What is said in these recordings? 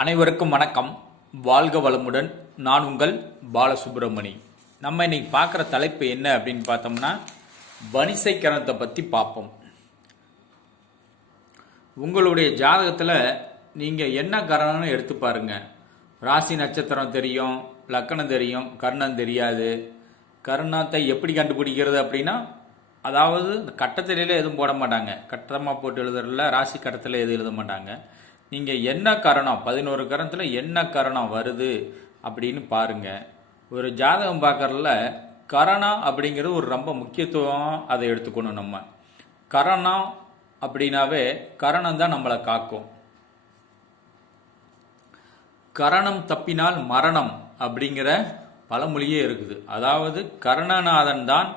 அனைவருக்கும் வணக்கம். வாழ்க வளமுடன். நான் உங்கள் பாலசுப்ரமணி. நம்ம இன்னைக்கு பார்க்குற தலைப்பு என்ன அப்படின்னு பார்த்தோம்னா, வணிசை கரணத்தை பற்றி பார்ப்போம். உங்களுடைய ஜாதகத்தில் நீங்கள் என்ன கரணம்னு எடுத்து பாருங்க. ராசி நட்சத்திரம் தெரியும், லக்கணம் தெரியும், கர்ணம் தெரியாது. கர்ணத்தை எப்படி கண்டுபிடிக்கிறது அப்படின்னா, அதாவது கட்டத்திலே எதுவும் போட மாட்டாங்க. கட்டமாக போட்டு எழுதுறதுல ராசி கட்டத்தில் எதுவும் எழுத மாட்டாங்க. நீங்கள் என்ன கரணம் 11 கரணத்தில் என்ன கரணம் வருது அப்படின்னு பாருங்கள். ஒரு ஜாதகம் பார்க்கறதுல கரணம் அப்படிங்கிறது ஒரு ரொம்ப முக்கியத்துவம். அதை எடுத்துக்கணும். நம்ம கரணம் அப்படின்னாவே கரணம் தான் நம்மளை காக்கும். கரணம் தப்பினால் மரணம் அப்படிங்கிற பழமொழியே இருக்குது. அதாவது கர்ணநாதன் தான்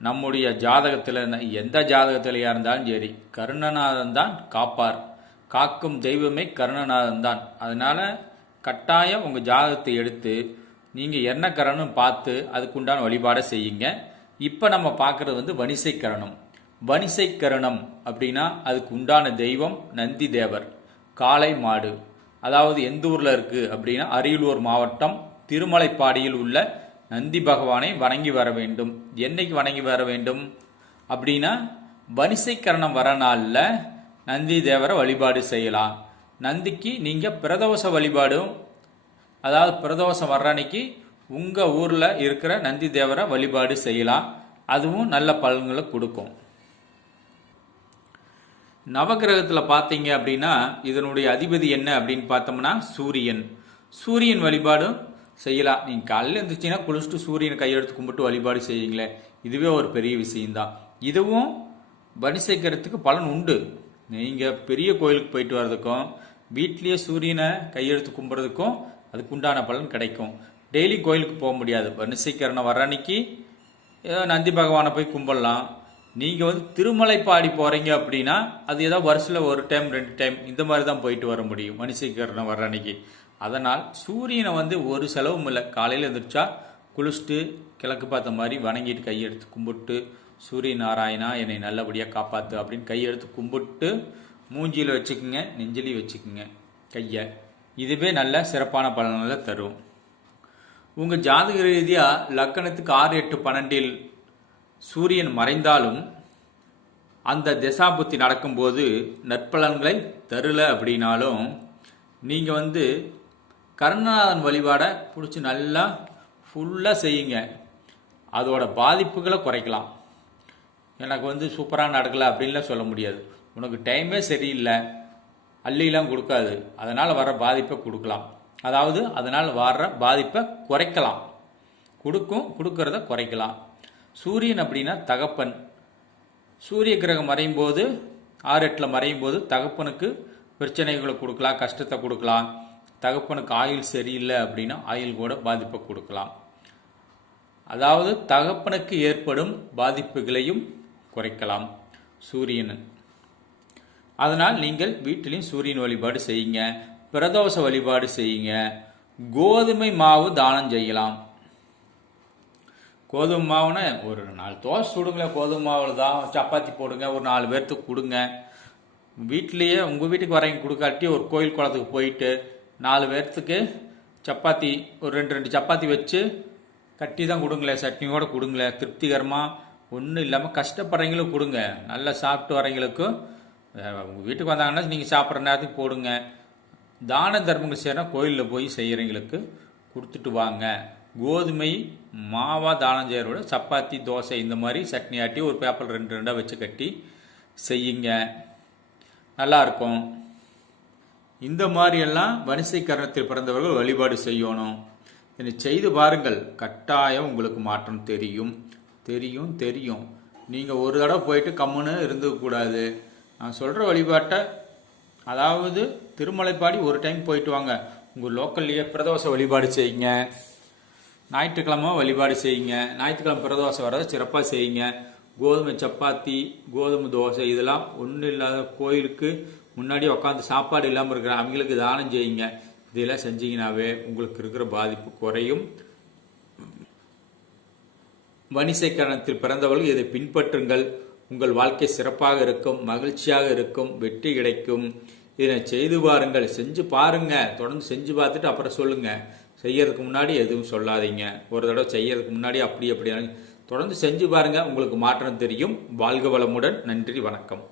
நம்முடைய ஜாதகத்தில், எந்த ஜாதகத்திலையா இருந்தாலும் சரி, கர்ணநாதன் தான் காப்பார். காக்கும் தெய்வமே கர்ணநாதன் தான். அதனால் கட்டாயம் உங்கள் ஜாதகத்தை எடுத்து நீங்கள் என்ன கரணம் பார்த்து அதுக்குண்டான வழிபாடை செய்யுங்க. இப்போ நம்ம பார்க்குறது வணிசை கரணம். வணிசை கரணம் அப்படின்னா அதுக்கு உண்டான தெய்வம் நந்தி தேவர், காளை மாடு. அதாவது எந்த ஊரில் இருக்குது அப்படின்னா அரியலூர் மாவட்டம் திருமலைப்பாடியில் உள்ள நந்தி பகவானை வணங்கி வர வேண்டும். என்னைக்கு வணங்கி வர வேண்டும் அப்படின்னா, வணிசை கரணம் வர நாளில் நந்தி தேவரை வழிபாடு செய்யலாம். நந்திக்கு நீங்கள் பிரதோஷ வழிபாடும், அதாவது பிரதோஷம் வர்ற அன்னைக்கு உங்கள் ஊரில் இருக்கிற நந்தி தேவரை வழிபாடு செய்யலாம். அதுவும் நல்ல பலன்களை கொடுக்கும். நவகிரகத்தில் பார்த்தீங்க அப்படின்னா இதனுடைய அதிபதி என்ன அப்படின்னு பார்த்தோம்னா சூரியன். சூரியன் வழிபாடும் செய்யலாம். நீங்கள் காலையில் இருந்துச்சுன்னா குளிச்சுட்டு சூரியனை கையெடுத்து கும்பிட்டு வழிபாடு செய்யுங்களே, இதுவே ஒரு பெரிய விஷயம்தான். இதுவும் வணிசைக்கிறதுக்கு பலன் உண்டு. நீங்கள் பெரிய கோயிலுக்கு போயிட்டு வர்றதுக்கும் வீட்லேயே சூரியனை கையெழுத்து கும்பிட்றதுக்கும் அதுக்கு உண்டான பலன் கிடைக்கும். டெய்லி கோயிலுக்கு போக முடியாது. வணிசைக்கரணம் வர அன்னைக்கு நந்தி பகவானை போய் கும்பிடலாம். நீங்கள் திருமலைப்பாடி போகிறீங்க அப்படின்னா அது ஏதோ வருஷத்தில் ஒரு டைம் 2 டைம் இந்த மாதிரி தான் போயிட்டு வர முடியும் வணிசைக்கரணம் வர அன்னைக்கு. அதனால் சூரியனை ஒரு செலவும் இல்லை. காலையில் எழுந்திரிச்சா குளிச்சுட்டு கிழக்கு பார்த்த மாதிரி வணங்கிட்டு கையெடுத்து கும்பிட்டு, சூரிய நாராயணா என்னை நல்லபடியாக காப்பாற்று அப்படின்னு கையெடுத்து கும்பிட்டு மூஞ்சியில் வச்சுக்குங்க, நெஞ்சிலையும் வச்சுக்குங்க கையை. இதுவே நல்ல சிறப்பான பலன்களை தரும். உங்கள் ஜாதக ரீதியாக லக்கணத்துக்கு 6, 8, 12 சூரியன் மறைந்தாலும் அந்த திசாபுத்தி நடக்கும்போது நற்பலன்களை தரல அப்படின்னாலும் நீங்கள் கர்ணநாதன் வழிபாடை பிடிச்சி நல்லா ஃபுல்லாக செய்யுங்க. அதோட பாதிப்புகளை குறைக்கலாம். எனக்கு சூப்பராக நடக்கலை அப்படின்லாம் சொல்ல முடியாது. உனக்கு டைமே சரியில்லை, அள்ளிலாம் கொடுக்காது, அதனால் வர பாதிப்பை கொடுக்கலாம். அதாவது அதனால் வர்ற பாதிப்பை குறைக்கலாம். கொடுக்கறத குறைக்கலாம். சூரியன் அப்படின்னா தகப்பன். சூரிய கிரகம் மறையும் போது 6, 8 மறையும் போது தகப்பனுக்கு பிரச்சனைகளை கொடுக்கலாம், கஷ்டத்தை கொடுக்கலாம். தகப்பனுக்கு ஆயுள் சரியில்லை அப்படின்னா ஆயுள் கூட பாதிப்பை கொடுக்கலாம். அதாவது தகப்பனுக்கு ஏற்படும் பாதிப்புகளையும் குறைக்கலாம் சூரியன். அதனால் நீங்கள் வீட்டிலையும் சூரியன் வழிபாடு செய்யுங்க, பிரதோஷ வழிபாடு செய்யுங்க. கோதுமை மாவு தானம் செய்யலாம். கோதுமை மாவுன்னு ஒரு 4 தோசை சுடுங்க. கோதுமை மாவில் தான் சப்பாத்தி போடுங்க, ஒரு 4 பேர்த்துக்கு கொடுங்க. வீட்லேயே உங்கள் வீட்டுக்கு வரவங்க கொடுக்காட்டி ஒரு கோயில் குளத்துக்கு போயிட்டு 4 பேர்த்துக்கு சப்பாத்தி ஒரு 2 சப்பாத்தி வச்சு கட்டி தான் கொடுங்களேன், சட்னியோடு கொடுங்களேன். திருப்திகரமாக ஒன்றும் இல்லாமல் கஷ்டப்படுறவங்களும் கொடுங்க. நல்லா சாப்பிட்டு வரவங்களுக்கும் உங்கள் வீட்டுக்கு வந்தாங்கன்னா நீங்கள் சாப்பிட்ற நேரத்துக்கு போடுங்க. தான தர்மங்கள் செய்யணும், கோயிலில் போய் செய்கிறவங்களுக்கு கொடுத்துட்டு வாங்க. கோதுமை மாவாக தானம் செய்கிறோட சப்பாத்தி, தோசை இந்த மாதிரி சட்னி ஆட்டி ஒரு பேப்பர் 2 வச்சு கட்டி செய்யுங்க, நல்லாயிருக்கும். இந்த மாதிரியெல்லாம் வணிசை கரணத்தில் பிறந்தவர்கள் வழிபாடு செய்யணும். இதை செய்து பாருங்கள், கட்டாயம் உங்களுக்கு மாற்றம் தெரியும். நீங்கள் ஒரு தடவை போயிட்டு கம்முன்னு இருந்துக்கூடாது. நான் சொல்கிற வழிபாட்டை, அதாவது திருமலைப்பாடி ஒரு டைம் போயிட்டு வாங்க. உங்கள் லோக்கல்லையே பிரதோஷ வழிபாடு செய்யுங்க, ஞாயிற்றுக்கிழமை வழிபாடு செய்யுங்க. ஞாயிற்றுக்கிழமை பிரதோஷம் வரதை சிறப்பாக செய்யுங்க. கோதுமை சப்பாத்தி, கோதுமை தோசை இதெல்லாம் ஒன்றும் இல்லாத கோயிலுக்கு முன்னாடி உட்காந்து சாப்பாடு இல்லாமல் இருக்கிற அவங்களுக்கு தானம் செய்யுங்க. இதெல்லாம் செஞ்சீங்கன்னாவே உங்களுக்கு இருக்கிற பாதிப்பு குறையும். வணிசை கரணத்தில் பிறந்தவர்கள் இதை பின்பற்றுங்கள். உங்கள் வாழ்க்கை சிறப்பாக இருக்கும், மகிழ்ச்சியாக இருக்கும், வெற்றி கிடைக்கும். இதை செய்து பாருங்கள், செஞ்சு பாருங்க, தொடர்ந்து செஞ்சு பார்த்துட்டு அப்புறம் சொல்லுங்க. செய்யறதுக்கு முன்னாடி எதுவும் சொல்லாதீங்க. ஒரு தடவை செய்யறதுக்கு முன்னாடி அப்படி தொடர்ந்து செஞ்சு பாருங்க, உங்களுக்கு மாற்றம் தெரியும். வாழ்க வளமுடன். நன்றி, வணக்கம்.